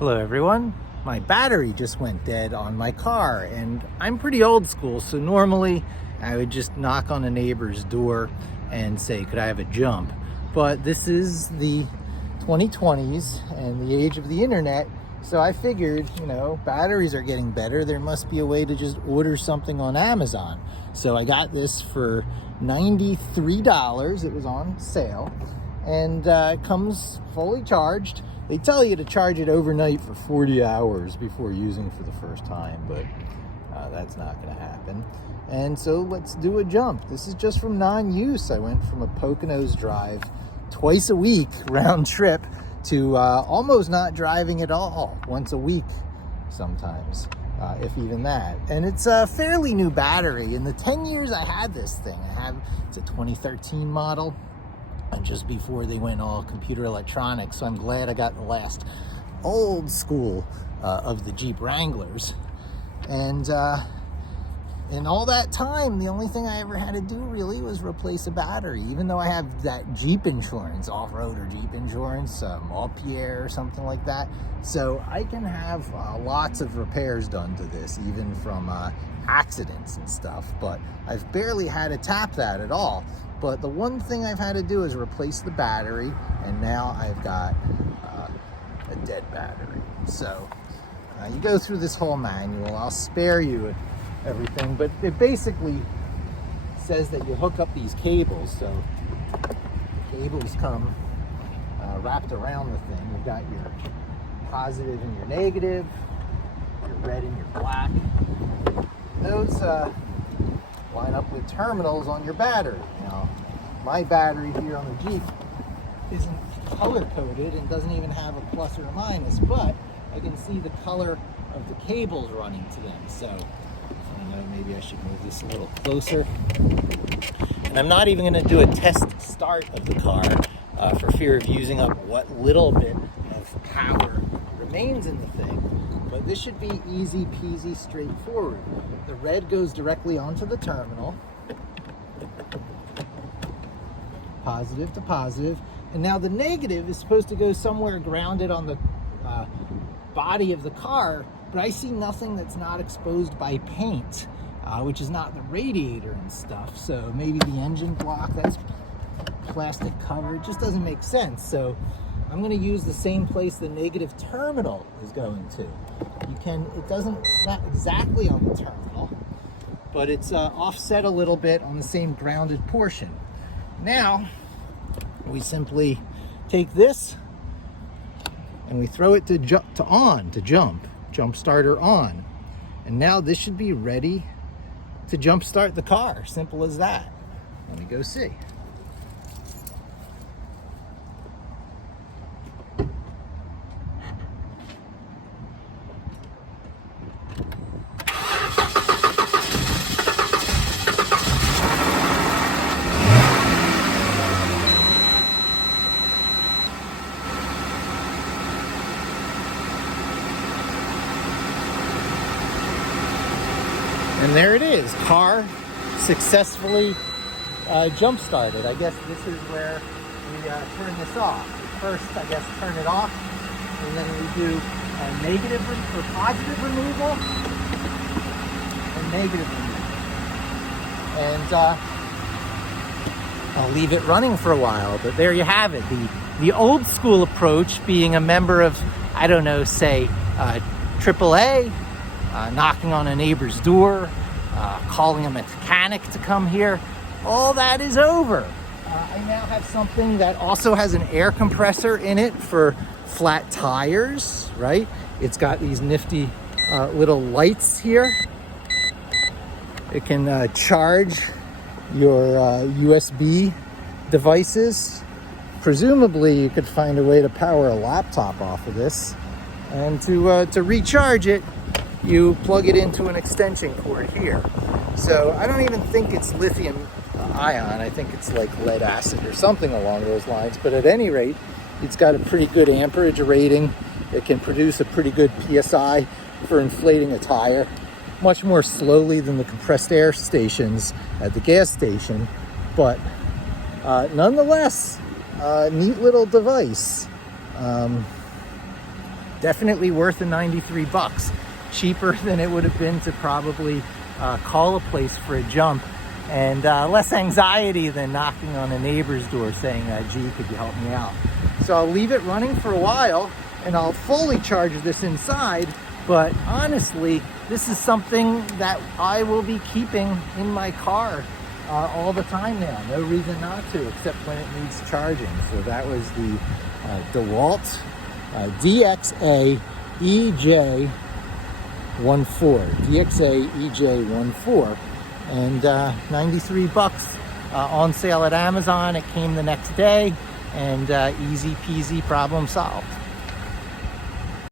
Hello everyone. My battery just went dead on my car, and I'm pretty old school, so normally I would just knock on a neighbor's door and say, could I have a jump? But this is the 2020s and the age of the internet, so I figured, batteries are getting better. There must be a way to just order something on Amazon. So I got this for $93. It was on sale, and it comes fully charged. They tell you to charge it overnight for 40 hours before using for the first time, but that's not going to happen. And so let's do a jump. This is just from non-use. I went from a Poconos drive twice a week round trip to almost not driving at all, once a week sometimes, if even that. And it's a fairly new battery. In the 10 years I had this thing, it's a 2013 model. And just before they went all computer electronics, so I'm glad I got the last old school of the Jeep Wranglers. And in all that time, the only thing I ever had to do really was replace a battery, even though I have that Jeep insurance, off-roader Jeep insurance, Pierre or something like that. So I can have lots of repairs done to this, even from accidents and stuff, but I've barely had to tap that at all. But the one thing I've had to do is replace the battery, and now I've got a dead battery. So you go through this whole manual. I'll spare you everything, but it basically says that you hook up these cables. So the cables come wrapped around the thing. You've got your positive and your negative, your red and your black. Those line up with terminals on your battery. Now, my battery here on the Jeep isn't color-coded and doesn't even have a plus or a minus, but I can see the color of the cables running to them. So, I don't know, maybe I should move this a little closer. And I'm not even going to do a test start of the car for fear of using up what little bit of power remains in the thing. But this should be easy peasy, straightforward. The red goes directly onto the terminal, positive to positive, and now the negative is supposed to go somewhere grounded on the body of the car, but I see nothing that's not exposed by paint, which is not the radiator and stuff. So maybe the engine block, that's plastic cover. It just doesn't make sense. So I'm going to use the same place the negative terminal is going to. It's not exactly on the terminal, but it's offset a little bit on the same grounded portion. Now, we simply take this and we throw it to jump starter on. And now this should be ready to jump start the car. Simple as that. Let me go see. And there it is, car successfully jump started. I guess this is where we turn this off. First, I guess, turn it off, and then we do negative or positive removal and negative removal. And I'll leave it running for a while, but there you have it. The old school approach, being a member of, I don't know, say AAA, knocking on a neighbor's door, calling a mechanic to come here, all that is over. I now have something that also has an air compressor in it for flat tires, right? It's got these nifty little lights here. It can charge your USB devices. Presumably you could find a way to power a laptop off of this. And to recharge it, you plug it into an extension cord here. So I don't even think it's lithium ion. I think it's like lead acid or something along those lines. But at any rate, it's got a pretty good amperage rating. It can produce a pretty good PSI for inflating a tire, much more slowly than the compressed air stations at the gas station. But nonetheless, neat little device. definitely worth the 93 bucks. Cheaper than it would have been to probably call a place for a jump, and less anxiety than knocking on a neighbor's door saying, gee, could you help me out? So I'll leave it running for a while and I'll fully charge this inside. But honestly, this is something that I will be keeping in my car all the time now. No reason not to, except when it needs charging. So that was the DeWALT DXA3j14. DXA3j14. And 93 bucks on sale at Amazon. It came the next day, and easy peasy, problem solved.